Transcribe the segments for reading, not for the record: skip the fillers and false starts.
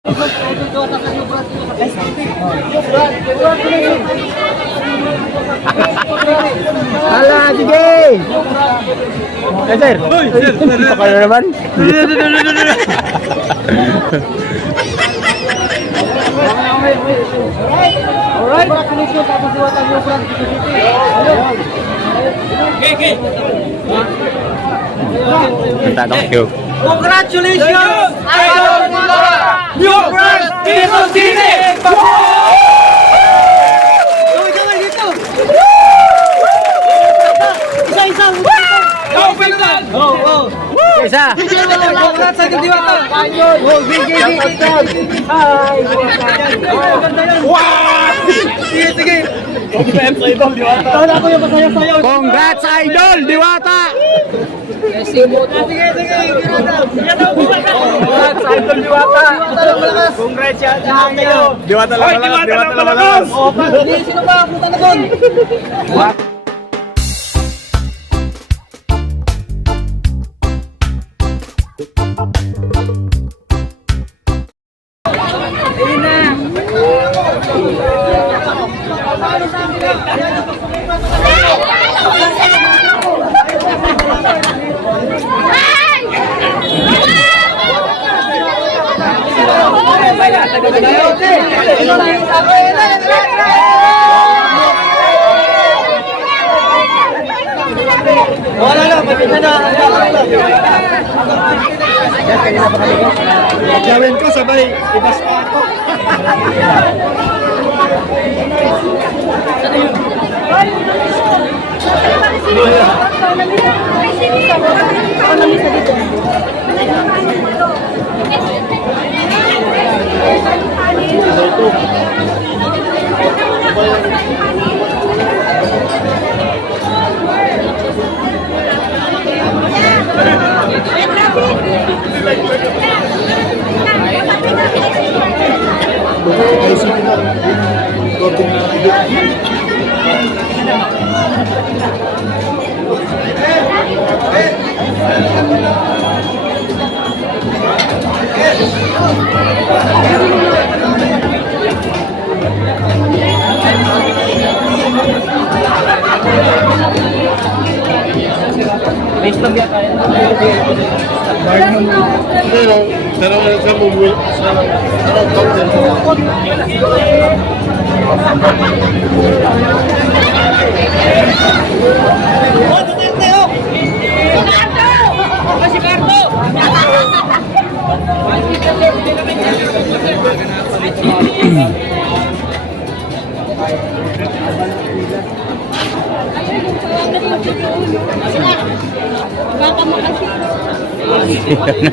Hala, sige! Eh, sir! Baka na naman? Alright! Thank you. Congratulations! Idol New Brand Quezon City! Gawin dito! Isa-isa! Isa! Congrats sa Idol Diwata! Sige, sige! Tawala ko yung masaya sa'yo! Congrats, Idol Diwata! Sige, sige! Congrats sa Idol Diwata! Congrats yan! Diwata lang malakas! Diwata lang malakas! Sino ba? Punta na doon! Wala lang, pagkita na. Gawin ko sabay, ibas pa ako.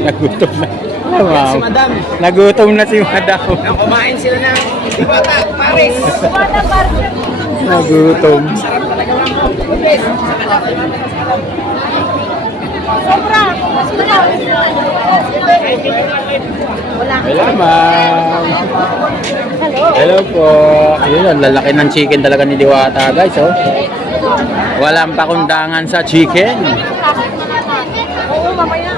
Nagutom na. Si Madam. Nagutom na si Madam. Kumain sila ng Diwata, Paris. Nagutom. Sarap talaga lang. Sobra! Mas malaw! Hello, ma'am. Hello! Hello po. Ayun, ang lalaki ng chicken talaga ni Diwata, guys, oh. Walang pakundangan sa chicken. Oo, mamaya.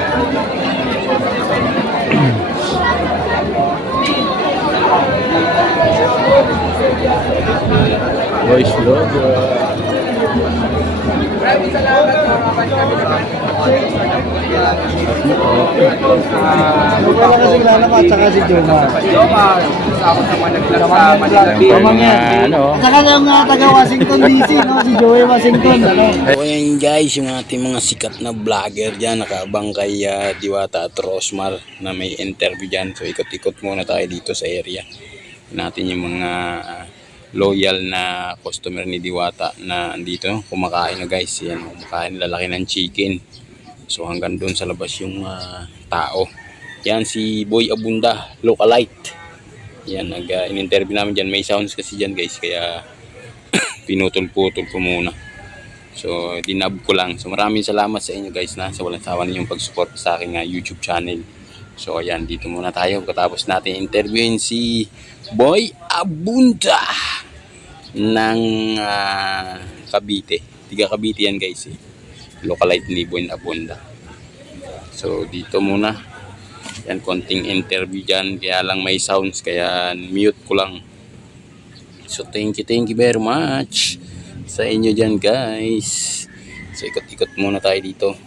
Voice logo. Maraming salamat po. Wala kasi lalamat, saka si Joma. Joma, ako sa mga naglag sa Manila. Mga ano. Saka yung taga Washington DC, no? Si Joey Washington. Ano? So ayan guys, yung ating mga sikat na vlogger dyan, nakaabang kay Diwata at Rosmar na may interview dyan. So ikot-ikot muna tayo dito sa area. Natin yung mga loyal na customer ni Diwata na andito, kumakain na guys. Yan, kumakain, lalaki ng chicken. So hanggang doon sa labas yung tao. Yan si Boy Abunda, localite. Yan, in-interview namin dyan. May sounds kasi dyan guys, kaya pinutol-putol ko muna. So dinab ko lang. So maraming salamat sa inyo guys na sa walang sawa ninyong pag-support sa aking YouTube channel. So ayan, dito muna tayo. Katapos natin interviewin si Boy Abunda ng Cavite. Tiga Cavite yan guys eh. Localite ni Boy Abunda. So dito muna. Yan, konting interview dyan. Kaya lang may sounds, kaya mute ko lang. So thank you very much sa inyo dyan guys. So ikot-ikot muna tayo dito.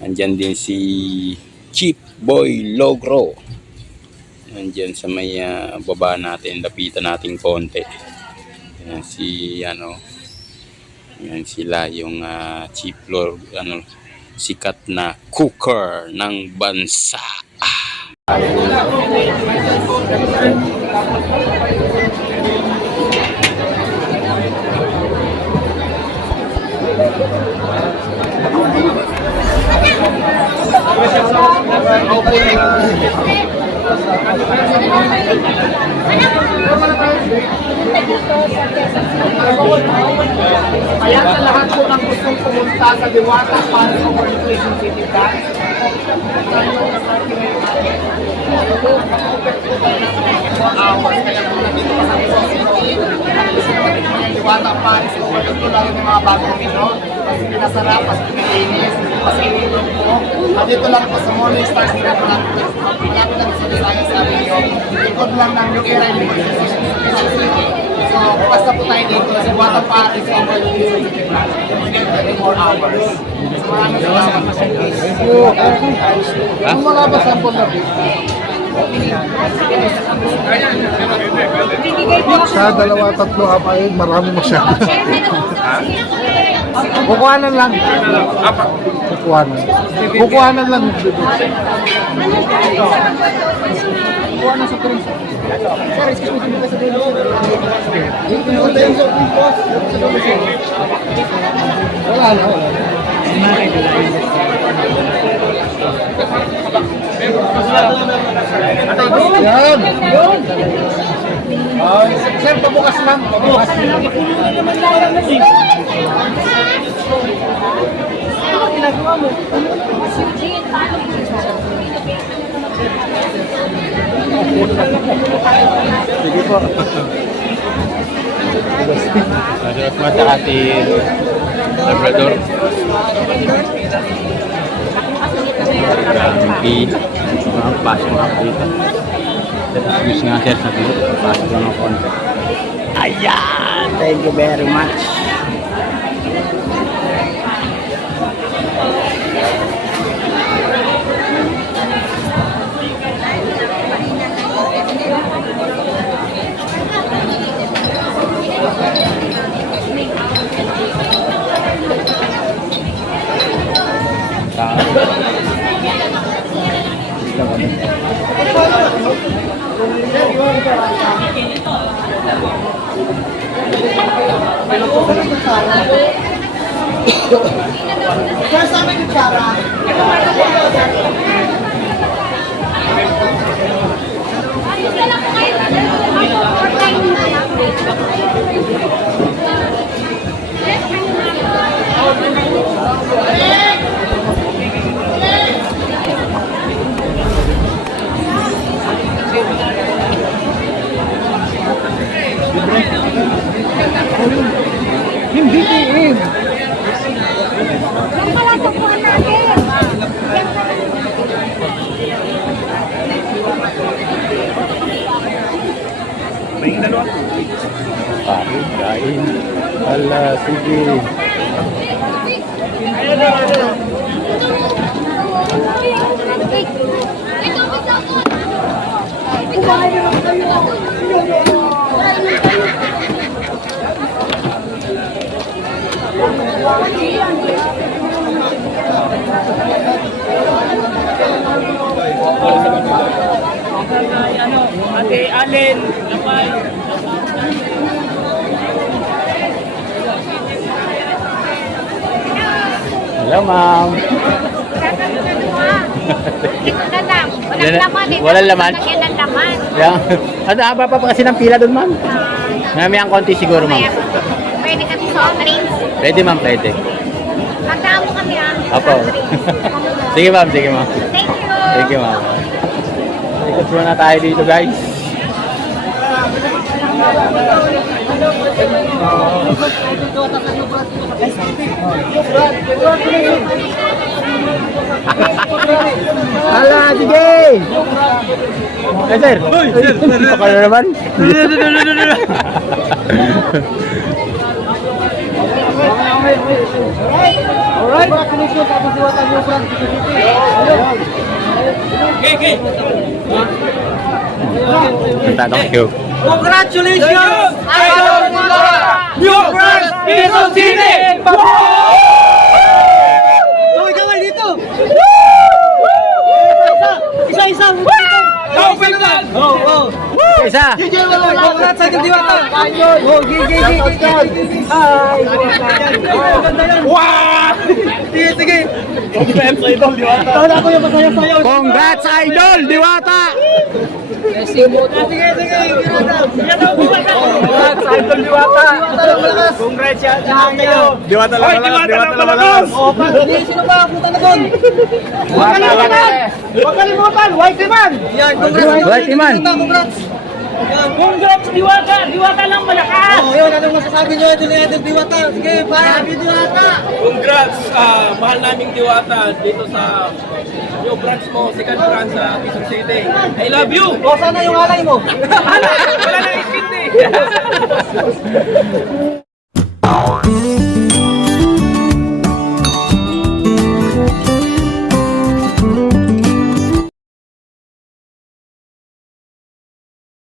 Andyan din si Chief Boy Logro. Andyan sa may baba natin. Lapitan natin konti. Yan si yan sila yung Chief Lord, sikat na cooker ng bansa. Kaya sa lahat po ng gustong pumunta sa Diwata para sa World City Dance, Diwata Paris, overlook ko lang yung mga bagong menu. Mas pinasarap, mas pinalinis, mas inilog po. At dito lang po sa Morning Stars, pinapit lang sa Visayas sa Rio. Ikot lang ng New Era University. So, basta po tayo dito sa Diwata Paris, overlook ko sa City Dance. Within 24 hours. So, maraming salamat po sa Ang mga basampol na dito. Sa dalawa, tatlo, apain, marami masyado. Kukuhanan lang. Kukuhanan. Kukuhanan lang. Kukuhanan sa turin. Sir, excuse me, sa dulo. Wala na. Yan. Sir, pabukas lang. Pabukas. Ano ginagawa mo? Sige po. Masarap mo sa ating Labrador. Mga pasok nga po dito. Excuse nga sir sa dito. Pasok lang ako. Ayan! Thank you very much. Kaya sa amin yung tsara. Hindi tiin. Yung pala tukuhan natin. Kain. Ala, sige. Ate Allen, Lapay. Hello, ma'am. Ito na lang. Walang laman. Walang laman? Lagyan ng laman. Yeah. Ano, haba pa kasi ng pila doon, ma'am? Marami ang konti siguro, ma'am. Pwede kasi soft drinks. Pwede, ma'am, pwede. Magdaan mo kami Apo. Sige, ma'am, sige, ma'am. Thank you. Thank you, ma'am. Ikot muna tayo dito, guys. Hala, sige! Eh, sir! Baka na naman? Alright! Congratulations sa Diwata New Brand Thank you. Congratulations! Idol New Brand Quezon City! Gawin dito! Isa-isa! Isa! Congrats sa Idol Diwata! Oh, gigi! Hi! Wow! Sige! Congrats sa Idol Diwata! Tawala ko yung masaya sa'yo! Congrats, Idol Diwata! Sige! Congrats sa Idol Diwata! Congrats yan! Diwata lang malakas! Sino ba? Punta na doon! Huwag kalimutan! White man! Yan, congrats! White man. Congrats! Congrats, Diwata! Diwata lang malakas! Oh, yun, anong masasabi nyo? Idol Diwata! Sige, para! Diwata! Congrats, mahal naming Diwata dito sa new branch mo, second branch sa Quezon City. I love you! O, sana yung alay mo? Wala na iskindi!